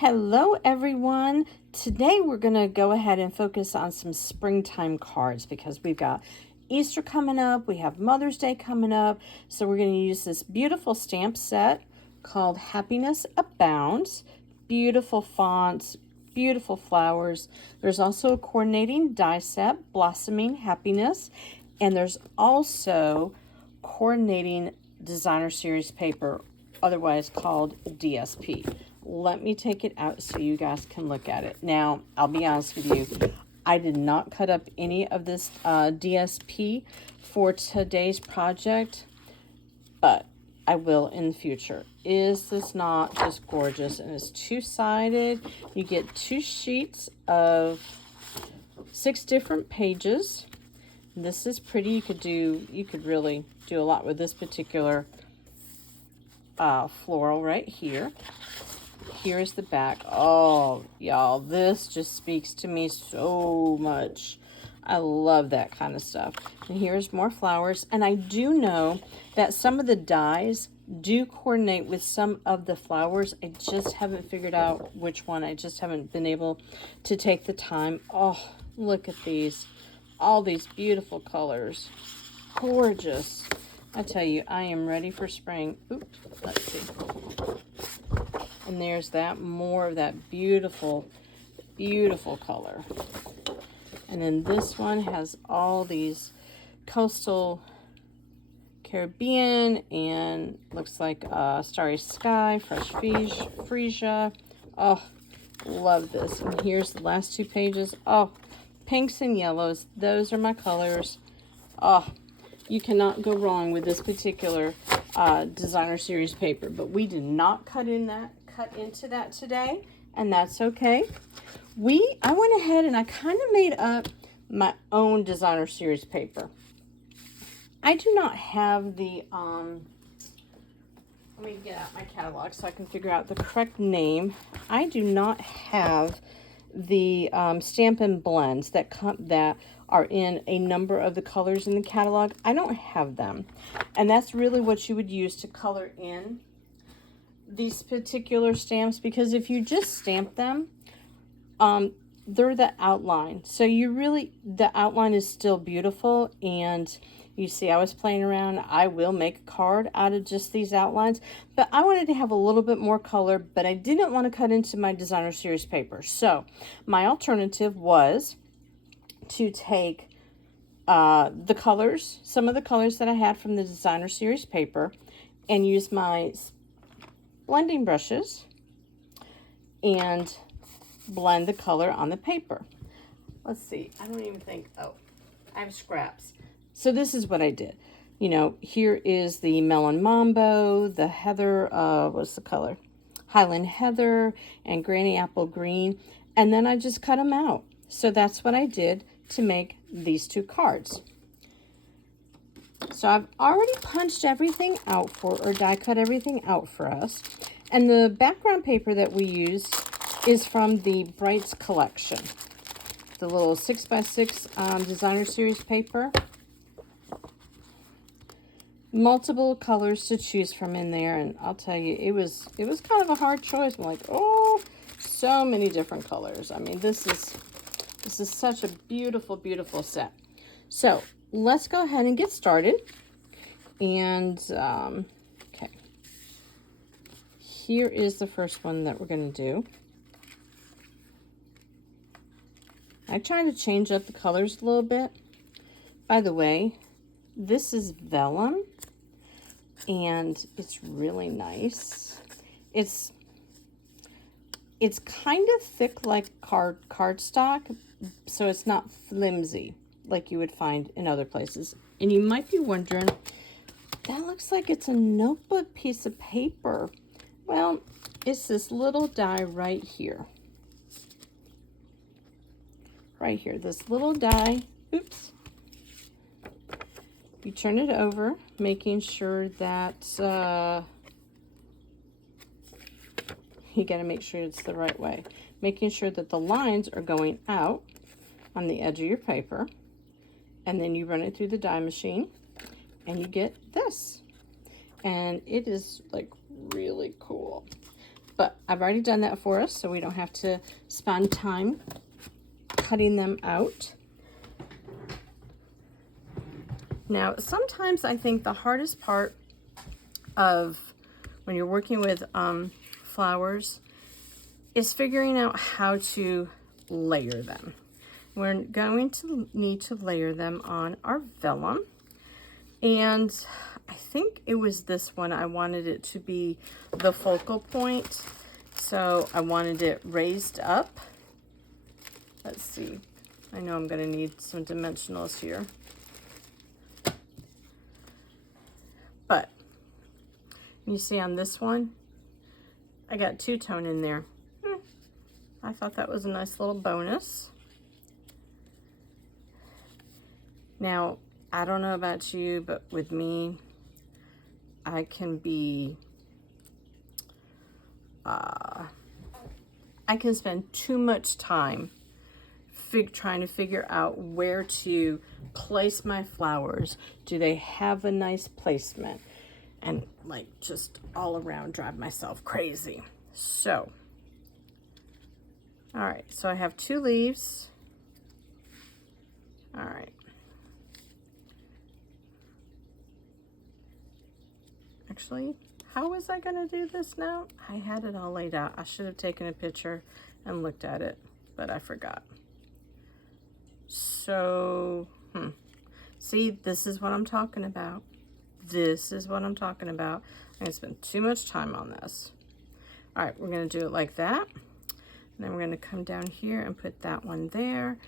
Hello everyone. Today we're going to go ahead and focus on some springtime cards because we've got Easter coming up, we have Mother's Day coming up, so we're going to use this beautiful stamp set called Happiness Abounds. Beautiful fonts, beautiful flowers. There's also a coordinating die set, Blossoming Happiness, and there's also coordinating designer series paper, otherwise called DSP. Let me take it out so you guys can look at it. Now, I'll be honest with you, I did not cut up any of this DSP for today's project, but I will in the future. Is this not just gorgeous? And it's two-sided. You get 2 sheets of 6 different pages. This is pretty. You could really do a lot with this particular floral right here. Here is the back. Oh, y'all, this just speaks to me so much. I love that kind of stuff. And here's more flowers. And I do know that some of the dies do coordinate with some of the flowers. I just haven't figured out which one. I just haven't been able to take the time. Oh, look at these. All these beautiful colors. Gorgeous. I tell you, I am ready for spring. Oops, let's see. And there's that, more of that beautiful, beautiful color. And then this one has all these coastal Caribbean and looks like Starry Sky, Fresh Freesia. Oh, love this. And here's the last 2 pages. Oh, pinks and yellows. Those are my colors. Oh, you cannot go wrong with this particular designer series paper. But we did not cut into that today, and that's okay. I went ahead and I kind of made up my own designer series paper. I do not have the let me get out my catalog so I can figure out the correct name. I do not have the Stampin' Blends that are in a number of the colors in the catalog. I don't have them, and that's really what you would use to color in these particular stamps, because if you just stamp them, they're the outline. So the outline is still beautiful. And you see, I was playing around. I will make a card out of just these outlines, but I wanted to have a little bit more color, but I didn't want to cut into my designer series paper. So my alternative was to take the colors, some of the colors that I had from the designer series paper, and use my blending brushes and blend the color on the paper. Let's see, I don't even think, oh, I have scraps. So this is what I did. You know, here is the Melon Mambo, the Heather, what's the color? Highland Heather and Granny Apple Green. And then I just cut them out. So that's what I did to make these 2 cards. So I've already punched everything out or die cut everything out for us. And the background paper that we used is from the Brights collection. The little 6x6 designer series paper. Multiple colors to choose from in there, and I'll tell you, it was kind of a hard choice. I'm like, oh, so many different colors. I mean, this is such a beautiful, beautiful set. So let's go ahead and get started. And okay, here is the first one that we're going to do. I try to change up the colors a little bit. By the way, this is vellum, and it's really nice. It's kind of thick like cardstock, so it's not flimsy like you would find in other places. And you might be wondering, that looks like it's a notebook piece of paper. Well, it's this little die right here. Right here, this little die. Oops. You turn it over, making sure that you got to make sure it's the right way. Making sure that the lines are going out on the edge of your paper. And then you run it through the die machine and you get this. And it is like really cool. but I've already done that for us, so we don't have to spend time cutting them out. Now, sometimes I think the hardest part of when you're working with flowers is figuring out how to layer them. We're going to need to layer them on our vellum, and I think it was this one. I wanted it to be the focal point, so I wanted it raised up. Let's see. I know I'm going to need some dimensionals here. But you see on this one, I got two-tone in there. I thought that was a nice little bonus. Now, I don't know about you, but with me, I can be, I can spend too much time trying to figure out where to place my flowers. Do they have a nice placement? And like just all around drive myself crazy. So, all right, so I have 2 leaves. All right. Actually, how was I gonna do this now? I had it all laid out. I should have taken a picture and looked at it, but I forgot. So, see, this is what I'm talking about. This is what I'm talking about. I'm gonna spend too much time on this. All right, we're gonna do it like that. And then we're gonna come down here and put that one there.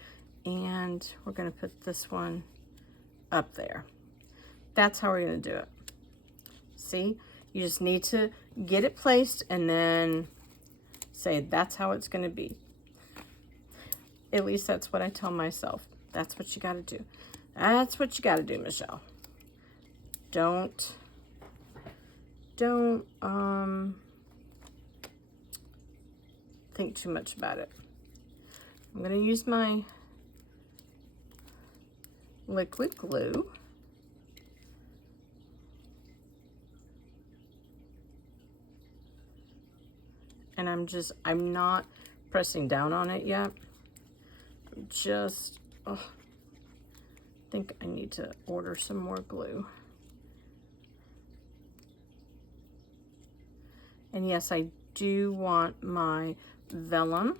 And we're gonna put this one up there. That's how we're gonna do it. See, you just need to get it placed and then say that's how it's gonna be. At least that's what I tell myself. That's what you gotta do. That's what you gotta do, Michelle. Don't think too much about it. I'm gonna use my liquid glue. And I'm not pressing down on it yet. I'm just, I think I need to order some more glue. And yes, I do want my vellum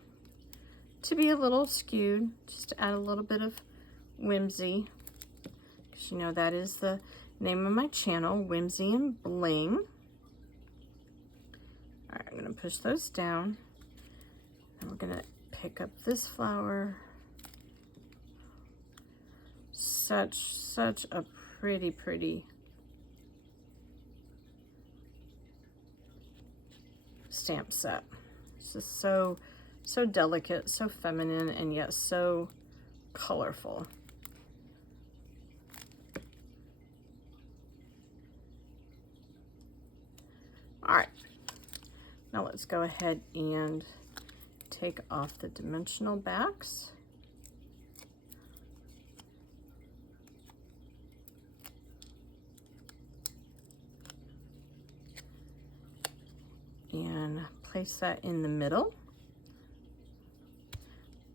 to be a little skewed, just to add a little bit of whimsy. Because you know that is the name of my channel, Whimsy and Bling. All right, I'm gonna push those down. And we're gonna pick up this flower. Such a pretty stamp set. It's just so delicate, so feminine, and yet so colorful. All right, now let's go ahead and take off the dimensional backs. And place that in the middle.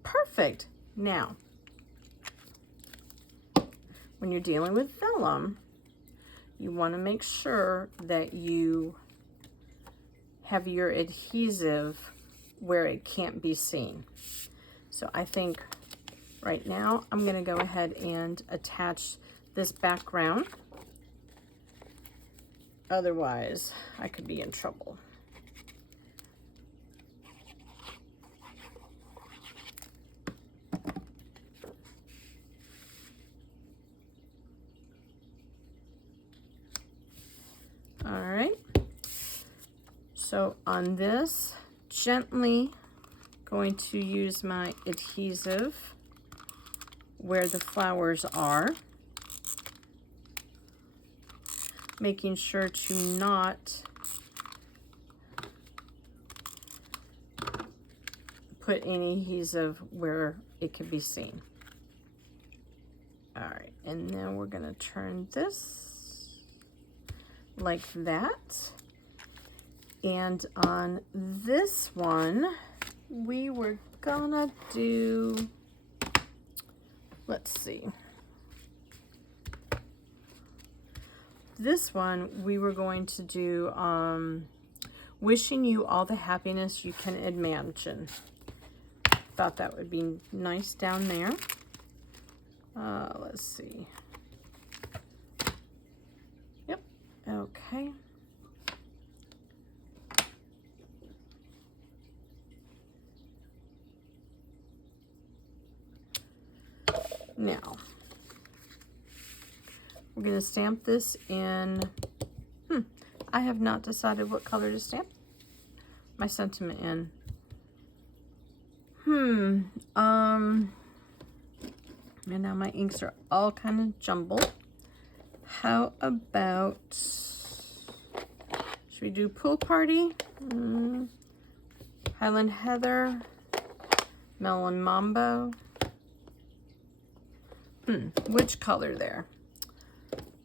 Perfect. Now, when you're dealing with vellum, you want to make sure that you have your adhesive where it can't be seen. So I think right now I'm going to go ahead and attach this background. Otherwise, I could be in trouble. All right, so on this, gently going to use my adhesive where the flowers are, making sure to not put any adhesive where it can be seen. All right, and then we're gonna turn this like that. And on this one, we were gonna do, let's see. This one, we were going to do wishing you all the happiness you can imagine. Thought that would be nice down there. Let's see. Yep, okay. Now, we're going to stamp this in, I have not decided what color to stamp my sentiment in. And now my inks are all kind of jumbled. How about, should we do Pool Party? Highland Heather, Melon Mambo. Which color there?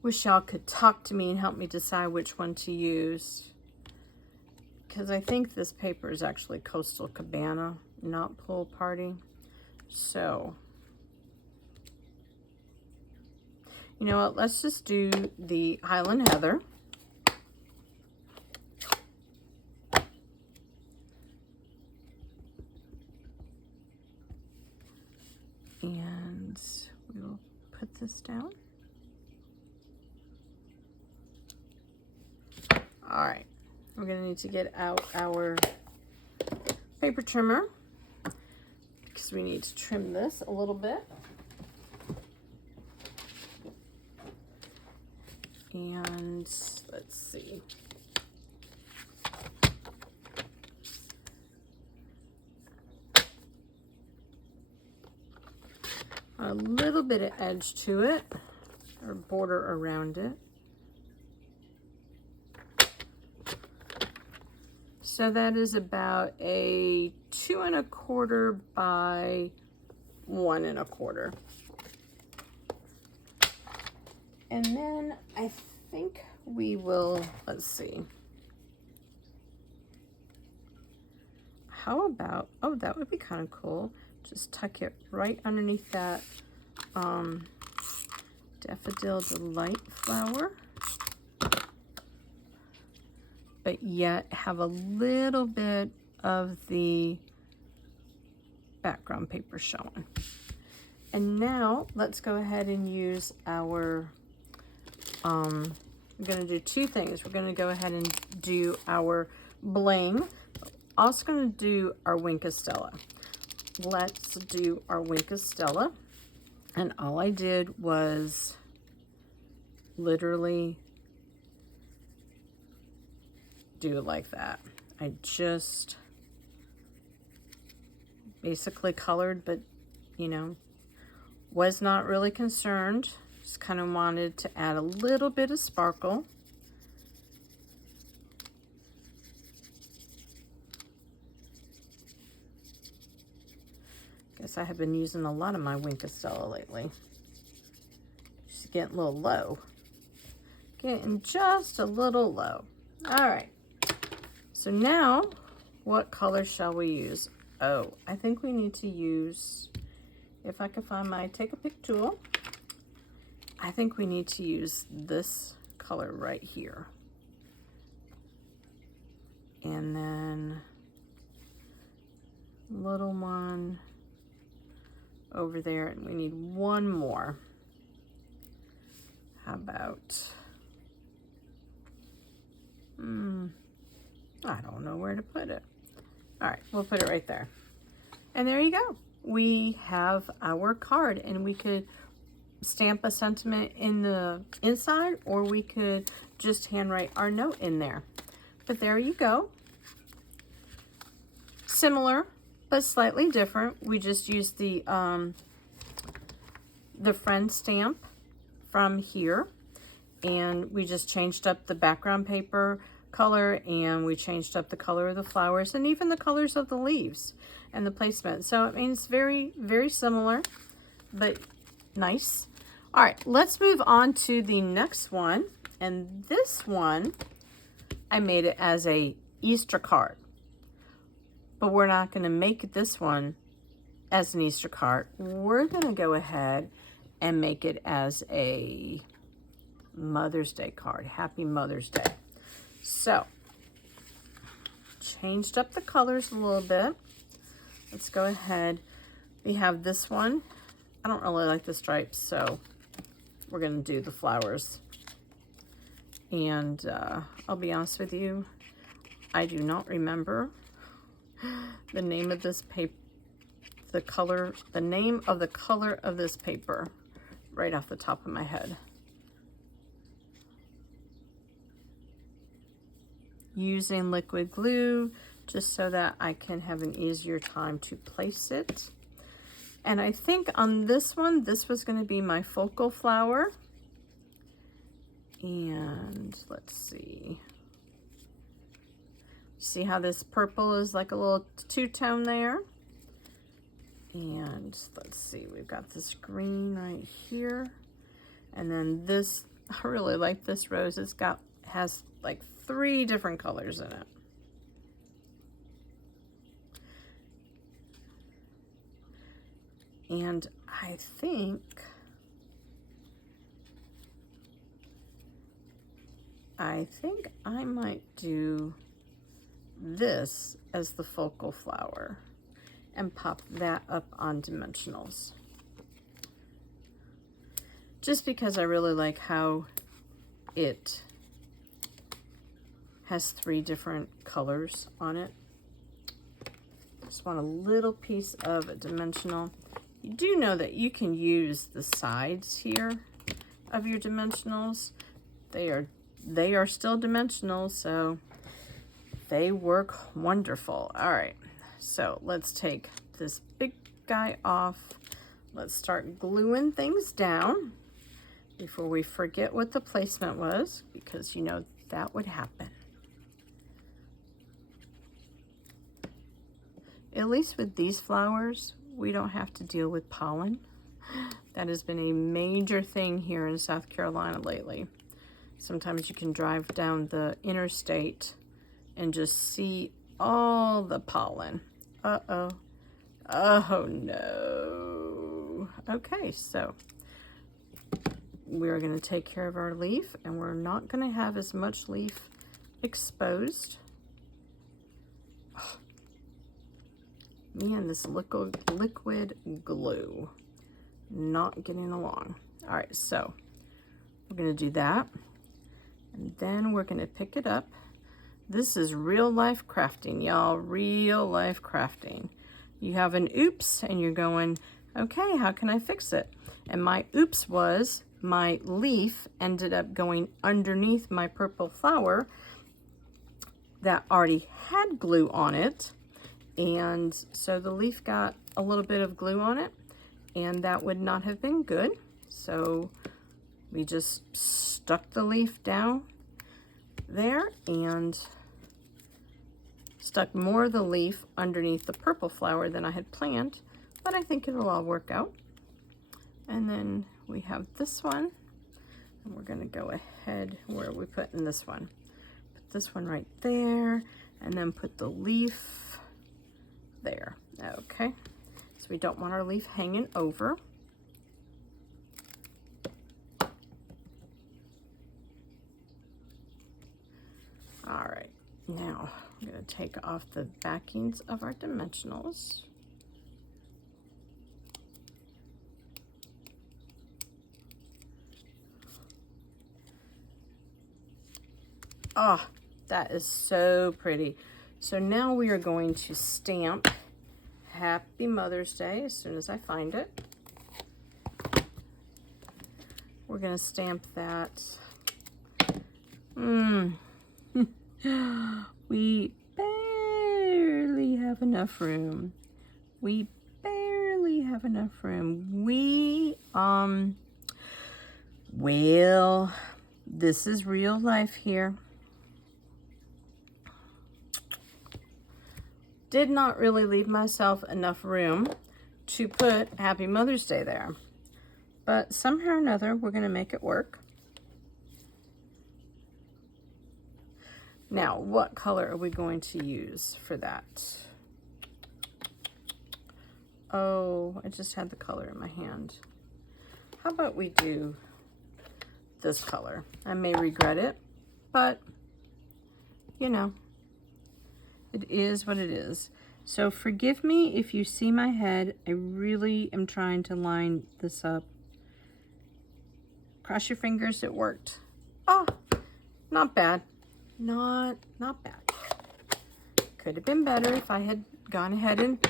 Wish y'all could talk to me and help me decide which one to use. Because I think this paper is actually Coastal Cabana, not Pool Party. So, you know what? Let's just do the Highland Heather. And we will put this down. All right, we're gonna need to get out our paper trimmer because we need to trim this a little bit. And let's see. A little bit of edge to it, or border around it. So that is about a 2 1/4 by 1 1/4. And then I think we will, let's see. How about, oh, that would be kind of cool. Just tuck it right underneath that Daffodil Delight flower. But yet have a little bit of the background paper showing. And now let's go ahead and use our, we're gonna do two things. We're gonna go ahead and do our bling. Also gonna do our Wink of Stella. Let's do our Wink of Stella. And all I did was literally do it like that. I just basically colored, but you know, was not really concerned. Just kind of wanted to add a little bit of sparkle. Guess I have been using a lot of my Wink of Stella lately. She's getting a little low. Getting just a little low. All right. So now, what color shall we use? Oh, I think we need to use, if I can find my Take a Pick tool, I think we need to use this color right here. And then little one over there, and we need one more. How about, I don't know where to put it. All right, we'll put it right there. And there you go. We have our card, and we could stamp a sentiment in the inside, or we could just handwrite our note in there. But there you go. Similar, but slightly different. We just used the friend stamp from here, and we just changed up the background paper color, and we changed up the color of the flowers, and even the colors of the leaves and the placement. So I mean, it's very, very similar, but nice. All right, let's move on to the next one. And this one, I made it as a Easter card. But we're not going to make this one as an Easter card. We're going to go ahead and make it as a Mother's Day card. Happy Mother's Day. So, changed up the colors a little bit. Let's go ahead. We have this one. I don't really like the stripes, so we're going to do the flowers. And I'll be honest with you, I do not remember the name of this paper, the name of the color of this paper right off the top of my head. Using liquid glue just so that I can have an easier time to place it. And I think on this one, this was going to be my focal flower. And let's see. See how this purple is like a little two-tone there? And let's see, we've got this green right here. And then this, I really like this rose. Has like 3 different colors in it. And I think I might do this as the focal flower and pop that up on dimensionals. Just because I really like how it has 3 different colors on it. Just want a little piece of a dimensional. You do know that you can use the sides here of your dimensionals. They are still dimensional, so they work wonderful. All right, so let's take this big guy off. Let's start gluing things down before we forget what the placement was, because you know that would happen. At least with these flowers, we don't have to deal with pollen. That has been a major thing here in South Carolina lately. Sometimes you can drive down the interstate and just see all the pollen. Uh-oh. Oh, no. Okay, so we're going to take care of our leaf, and we're not going to have as much leaf exposed. Oh, man, this liquid glue not getting along. All right, so we're going to do that. And then we're going to pick it up. This is real life crafting, y'all. Real life crafting. You have an oops and you're going, okay, how can I fix it? And my oops was my leaf ended up going underneath my purple flower that already had glue on it. And so the leaf got a little bit of glue on it, and that would not have been good. So we just stuck the leaf down there and stuck more of the leaf underneath the purple flower than I had planned, but I think it'll all work out. And then we have this one, and we're gonna go ahead, where are we putting this one? Put this one right there, and then put the leaf there. Okay, so we don't want our leaf hanging over. All right, now I'm going to take off the backings of our dimensionals. Oh, that is so pretty. So now we are going to stamp Happy Mother's Day as soon as I find it. We're going to stamp that. We barely have enough room. We barely have enough room. Well, this is real life here. Did not really leave myself enough room to put Happy Mother's Day there. But somehow or another, we're going to make it work. Now, what color are we going to use for that? Oh, I just had the color in my hand. How about we do this color? I may regret it, but you know, it is what it is. So forgive me if you see my head. I really am trying to line this up. Cross your fingers, it worked. Oh, not bad. Not bad. Could have been better if I had gone ahead and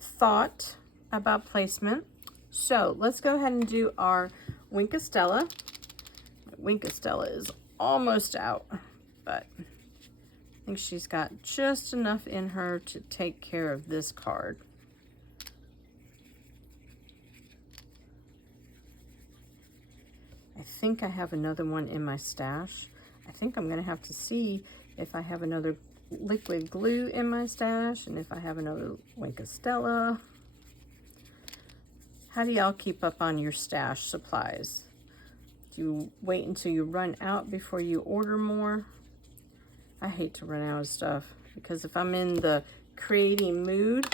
thought about placement. So let's go ahead and do our Wink of Stella. Wink of Stella is almost out, but I think she's got just enough in her to take care of this card. I think I have another one in my stash. I think I'm gonna have to see if I have another liquid glue in my stash and if I have another Wink of Stella. How do y'all keep up on your stash supplies? Do you wait until you run out before you order more? I hate to run out of stuff because if I'm in the creating mood,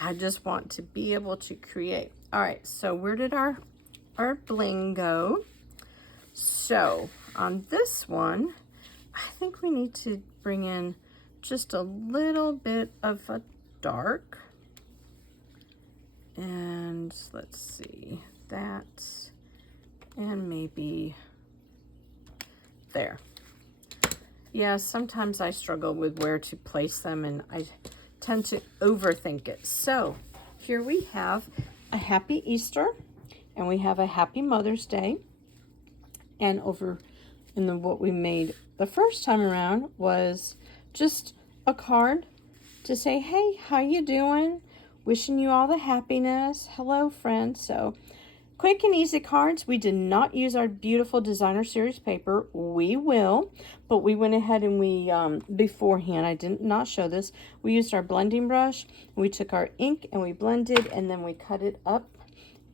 I just want to be able to create. All right, so where did our bling go? So on this one, I think we need to bring in just a little bit of a dark. And let's see, that, and maybe there. Yeah, sometimes I struggle with where to place them and I tend to overthink it. So here we have a happy Easter and we have a happy Mother's Day. And over in what we made the first time around was just a card to say, hey, how you doing? Wishing you all the happiness. Hello, friends. So quick and easy cards. We did not use our beautiful designer series paper. We will, but we went ahead and we, beforehand, I did not show this. We used our blending brush. We took our ink and we blended and then we cut it up.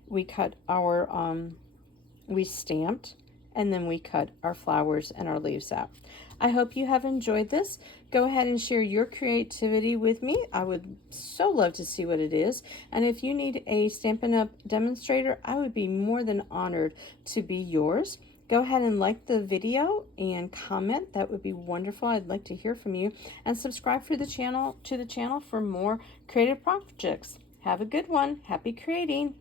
We cut our, we stamped and then we cut our flowers and our leaves out. I hope you have enjoyed this. Go ahead and share your creativity with me. I would so love to see what it is. And if you need a Stampin' Up! Demonstrator, I would be more than honored to be yours. Go ahead and like the video and comment. That would be wonderful. I'd like to hear from you. And subscribe to the channel for more creative projects. Have a good one. Happy creating.